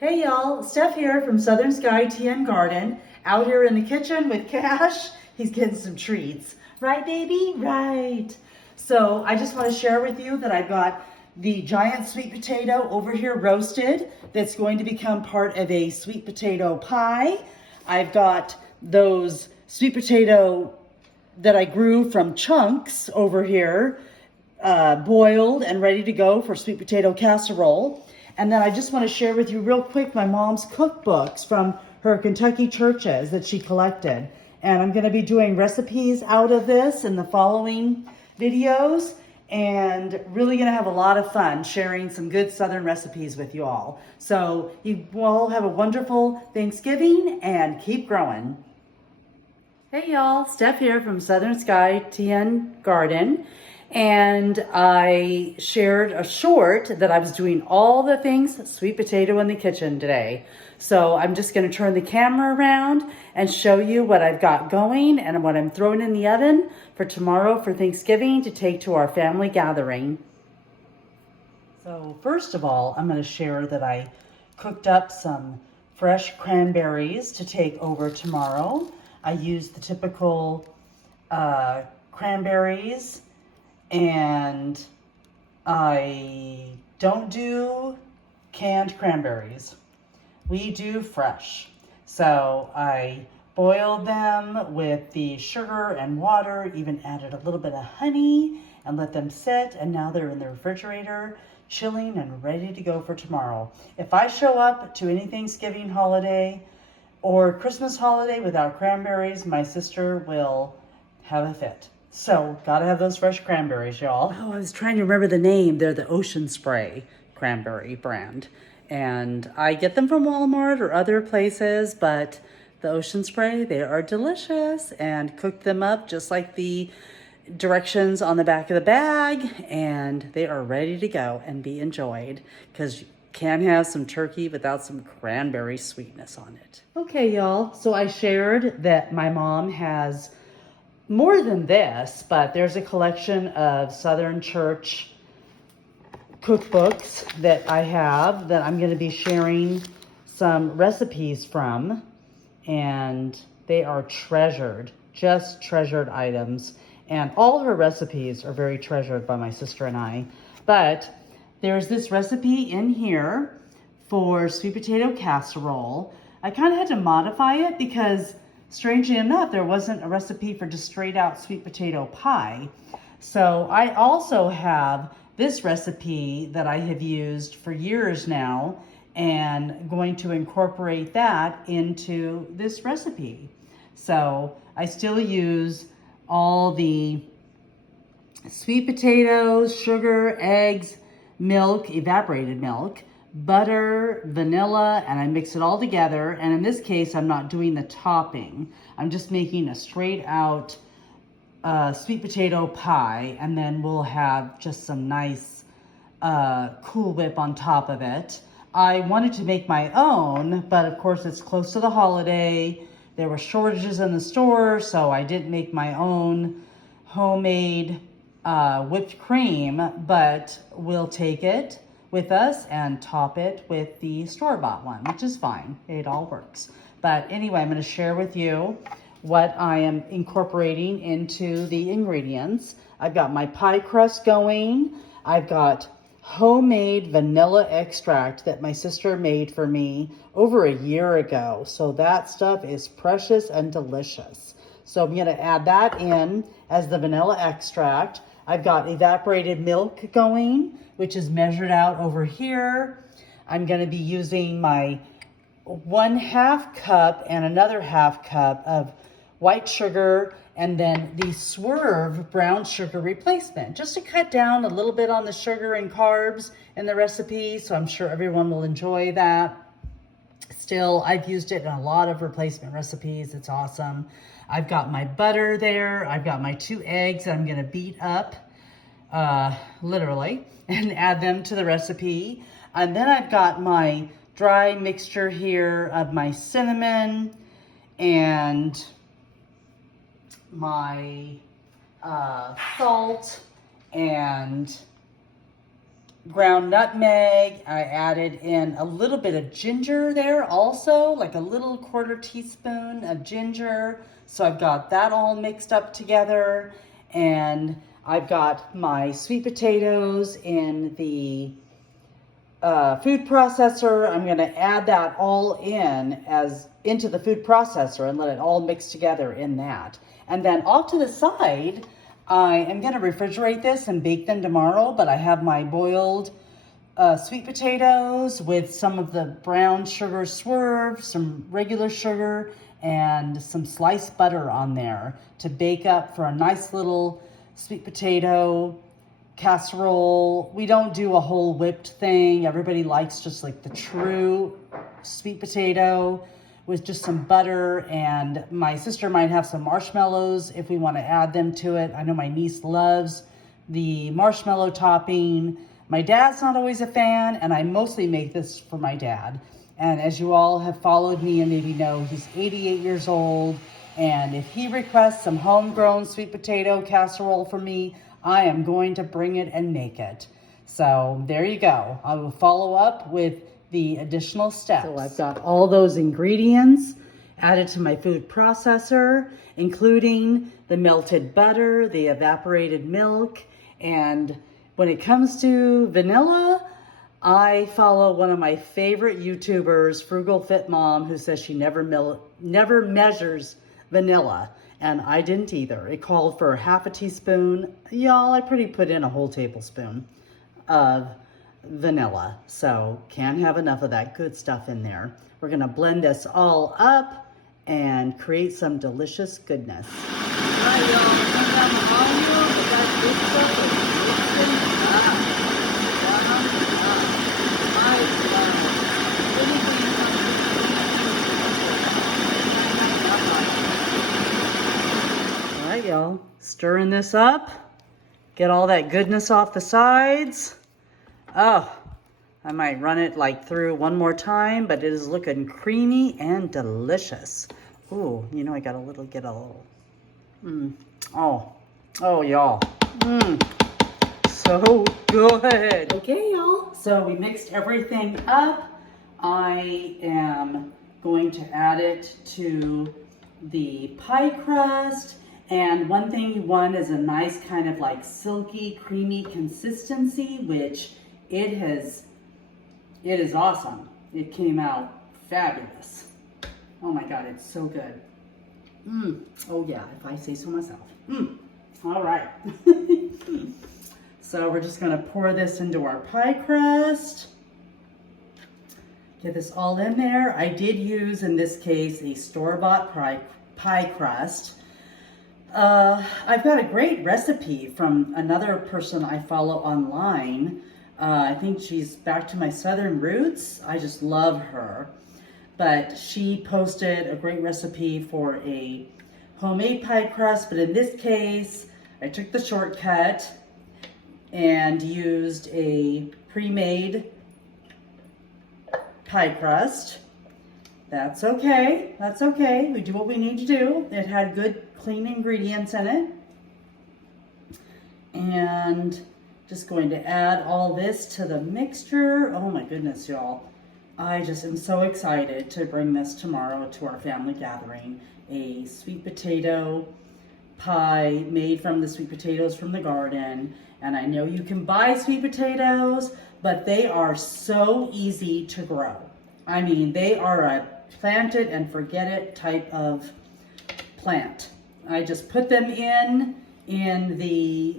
Hey y'all, Steph here from Southern Sky Tea and Garden, out here in the kitchen with Cash. He's getting some treats. Right, baby? Right. So I just want to share with you that I've got the giant sweet potato over here roasted that's going to become part of a sweet potato pie. I've got those sweet potato that I grew from chunks over here, boiled and ready to go for sweet potato casserole. And then I just want to share with you real quick my mom's cookbooks from her Kentucky churches that she collected. And I'm going to be doing recipes out of this in the following videos, and really going to have a lot of fun sharing some good Southern recipes with you all. So you all have a wonderful Thanksgiving and keep growing. Hey y'all, Steph here from Southern Sky Tea and Garden, and I shared a short that I was doing all the things sweet potato in the kitchen today. So I'm just going to turn the camera around and show you what I've got going and what I'm throwing in the oven for tomorrow for Thanksgiving to take to our family gathering. So first of all, I'm going to share that I cooked up some fresh cranberries to take over tomorrow. I used the typical cranberries, and I don't do canned cranberries. We do fresh. So I boiled them with the sugar and water, even added a little bit of honey and let them sit, and now they're in the refrigerator, chilling and ready to go for tomorrow. If I show up to any Thanksgiving holiday or Christmas holiday without cranberries, my sister will have a fit. So, gotta have those fresh cranberries, y'all. Oh, I was trying to remember the name. They're the Ocean Spray cranberry brand. And I get them from Walmart or other places, but the Ocean Spray, they are delicious, and cook them up just like the directions on the back of the bag, and they are ready to go and be enjoyed, because can have some turkey without some cranberry sweetness on it. Okay, y'all, so I shared that my mom has more than this, but there's a collection of Southern Church cookbooks that I have that I'm going to be sharing some recipes from, and they are treasured, just treasured items, and all her recipes are very treasured by my sister and I. But there's this recipe in here for sweet potato casserole. I kind of had to modify it because, strangely enough, there wasn't a recipe for just straight out sweet potato pie. So I also have this recipe that I have used for years now, and going to incorporate that into this recipe. So I still use all the sweet potatoes, sugar, eggs, milk, evaporated milk, butter, vanilla, and I mix it all together. And in this case, I'm not doing the topping. I'm just making a straight out sweet potato pie, and then we'll have just some nice Cool Whip on top of it. I wanted to make my own, but of course it's close to the holiday. There were shortages in the store, so I didn't make my own homemade whipped cream, but we'll take it with us and top it with the store-bought one, which is fine. It all works. But anyway, I'm going to share with you what I am incorporating into the ingredients. I've got my pie crust going. I've got homemade vanilla extract that my sister made for me over a year ago. So that stuff is precious and delicious. So I'm going to add that in as the vanilla extract. I've got evaporated milk going, which is measured out over here. I'm going to be using my 1/2 cup and another 1/2 cup of white sugar, and then the Swerve brown sugar replacement, just to cut down a little bit on the sugar and carbs in the recipe. So I'm sure everyone will enjoy that. Still, I've used it in a lot of replacement recipes. It's awesome. I've got my butter there. I've got my 2 eggs that I'm going to beat up, literally, and add them to the recipe. And then I've got my dry mixture here of my cinnamon and my salt and ground nutmeg. I added in a little bit of ginger there also, like a little 1/4 teaspoon of ginger. So I've got that all mixed up together. And I've got my sweet potatoes in the food processor. I'm going to add that all into the food processor and let it all mix together in that. And then off to the side, I am going to refrigerate this and bake them tomorrow, but I have my boiled sweet potatoes with some of the brown sugar swerve, some regular sugar, and some sliced butter on there to bake up for a nice little sweet potato casserole. We don't do a whole whipped thing. Everybody likes just like the true sweet potato with just some butter, and my sister might have some marshmallows if we want to add them to it. I know my niece loves the marshmallow topping. My dad's not always a fan, and I mostly make this for my dad. And as you all have followed me and maybe know, he's 88 years old, and if he requests some homegrown sweet potato casserole for me, I am going to bring it and make it. So there you go. I will follow up with the additional steps. So I've got all those ingredients added to my food processor, including the melted butter, the evaporated milk, and when it comes to vanilla, I follow one of my favorite YouTubers, Frugal Fit Mom, who says she never measures vanilla. And I didn't either. It called for 1/2 teaspoon. Y'all, I pretty put in a whole tablespoon of vanilla. So can't have enough of that good stuff in there. We're gonna blend this all up and create some delicious goodness. All right, y'all, turn down the volume. We got good stuff and mixing up. Y'all, stirring this up, get all that goodness off the sides. Oh, I might run it like through one more time, but it is looking creamy and delicious. Ooh, you know, I got a little, oh, y'all, so good. Okay, y'all, so we mixed everything up. I am going to add it to the pie crust. And one thing you want is a nice kind of like silky, creamy consistency, which it is awesome. It came out fabulous. Oh my God, it's so good. Oh yeah, if I say so myself. All right. So we're just gonna pour this into our pie crust. Get this all in there. I did use, in this case, a store-bought pie crust. I've got a great recipe from another person I follow online. I think she's back to my Southern roots. I just love her. But she posted a great recipe for a homemade pie crust. But in this case, I took the shortcut and used a pre-made pie crust. That's okay. That's okay. We do what we need to do. It had good, clean ingredients in it. And just going to add all this to the mixture. Oh my goodness, y'all. I just am so excited to bring this tomorrow to our family gathering. A sweet potato pie made from the sweet potatoes from the garden. And I know you can buy sweet potatoes, but they are so easy to grow. I mean, they are a plant it and forget it type of plant. I just put them in the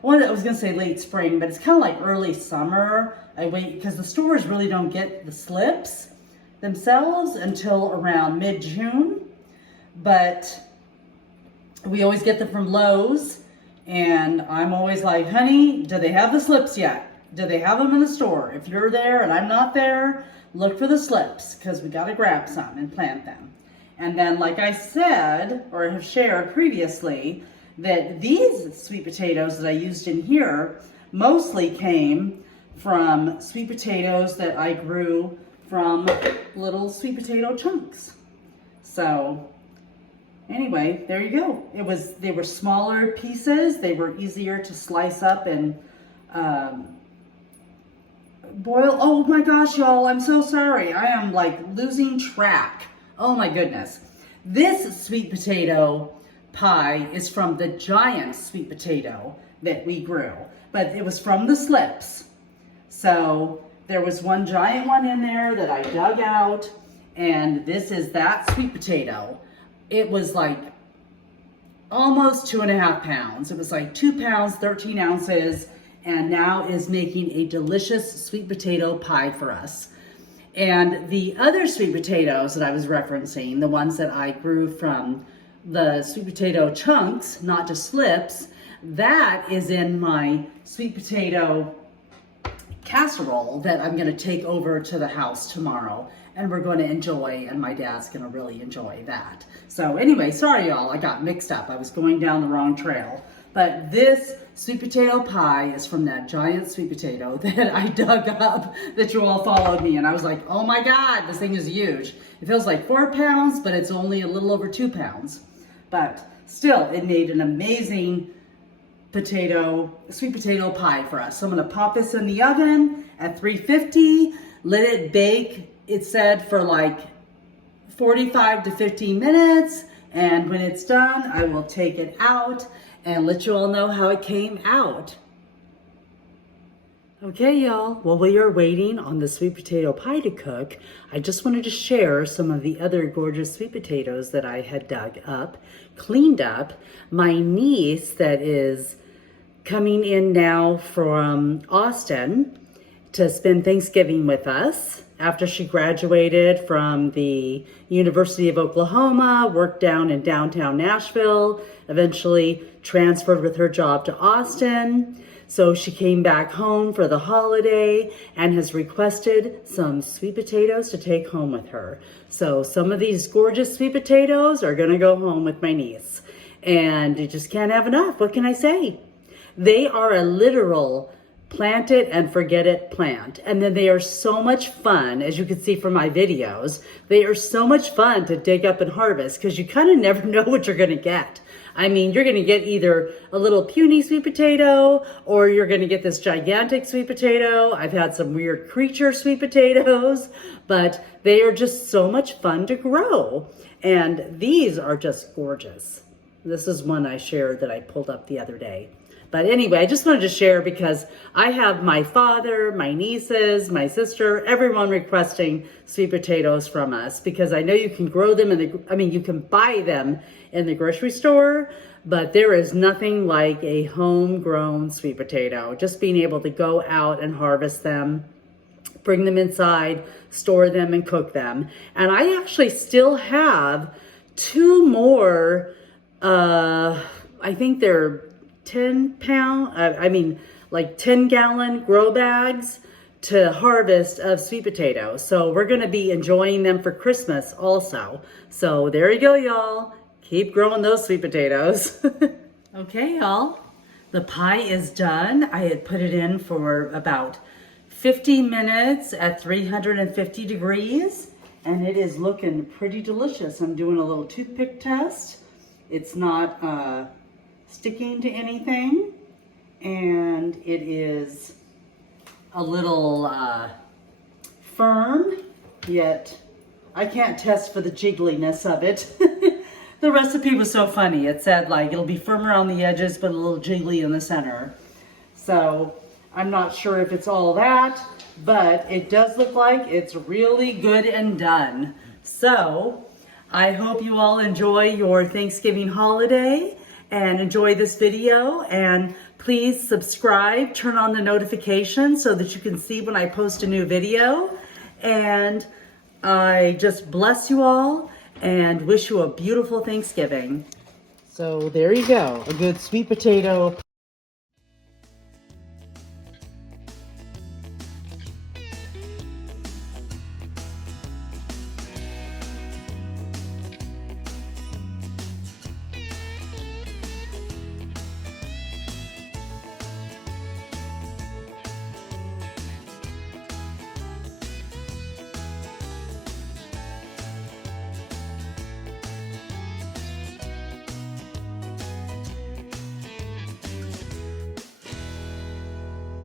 I was gonna say late spring, but it's kind of like early summer. I wait because the stores really don't get the slips themselves until around mid-June, but we always get them from Lowe's, and I'm always like, honey, do they have the slips yet? Do they have them in the store? If you're there and I'm not there, look for the slips, because we got to grab some and plant them. And then, like I said, or have shared previously, that these sweet potatoes that I used in here mostly came from sweet potatoes that I grew from little sweet potato chunks. So anyway, there you go. They were smaller pieces. They were easier to slice up and boil. Oh my gosh, y'all, I'm so sorry. I am like losing track. Oh my goodness. This sweet potato pie is from the giant sweet potato that we grew, but it was from the slips. So there was one giant one in there that I dug out, and this is that sweet potato. It was like almost 2.5 pounds. It was like 2 pounds, 13 ounces, and now is making a delicious sweet potato pie for us. And the other sweet potatoes that I was referencing, the ones that I grew from the sweet potato chunks, not just slips, that is in my sweet potato casserole that I'm gonna take over to the house tomorrow, and we're going to enjoy, and my dad's gonna really enjoy that. So anyway, sorry y'all, I got mixed up. I was going down the wrong trail. But this sweet potato pie is from that giant sweet potato that I dug up, that you all followed me, and I was like, oh my God, this thing is huge. It feels like 4 pounds, but it's only a little over 2 pounds. But still, it made an amazing sweet potato pie for us. So I'm gonna pop this in the oven at 350, let it bake, it said, for like 45 to 15 minutes. And when it's done, I will take it out and let you all know how it came out. Okay, y'all, while we are waiting on the sweet potato pie to cook, I just wanted to share some of the other gorgeous sweet potatoes that I had dug up, cleaned up. My niece that is coming in now from Austin to spend Thanksgiving with us after she graduated from the University of Oklahoma, worked down in downtown Nashville, eventually transferred with her job to Austin. So she came back home for the holiday and has requested some sweet potatoes to take home with her. So some of these gorgeous sweet potatoes are gonna go home with my niece. And you just can't have enough, what can I say? They are a literal plant it and forget it plant. And then they are so much fun, as you can see from my videos, they are so much fun to dig up and harvest because you kind of never know what you're gonna get. I mean, you're gonna get either a little puny sweet potato or you're gonna get this gigantic sweet potato. I've had some weird creature sweet potatoes, but they are just so much fun to grow. And these are just gorgeous. This is one I shared that I pulled up the other day. But anyway, I just wanted to share because I have my father, my nieces, my sister, everyone requesting sweet potatoes from us because I know you can grow them you can buy them in the grocery store, but there is nothing like a homegrown sweet potato. Just being able to go out and harvest them, bring them inside, store them and cook them. And I actually still have 2 more, I think they're 10 gallon grow bags to harvest of sweet potatoes. So we're gonna be enjoying them for Christmas also. So there you go, y'all. Keep growing those sweet potatoes. Okay, y'all, the pie is done. I had put it in for about 50 minutes at 350 degrees, and it is looking pretty delicious. I'm doing a little toothpick test. It's not sticking to anything, and it is a little firm, yet I can't test for the jiggliness of it. The recipe was so funny. It said like it'll be firmer on the edges but a little jiggly in the center. So I'm not sure if it's all that, but it does look like it's really good and done. So I hope you all enjoy your Thanksgiving holiday and enjoy this video, and please subscribe, turn on the notifications so that you can see when I post a new video. And I just bless you all and wish you a beautiful Thanksgiving. So there you go, a good sweet potato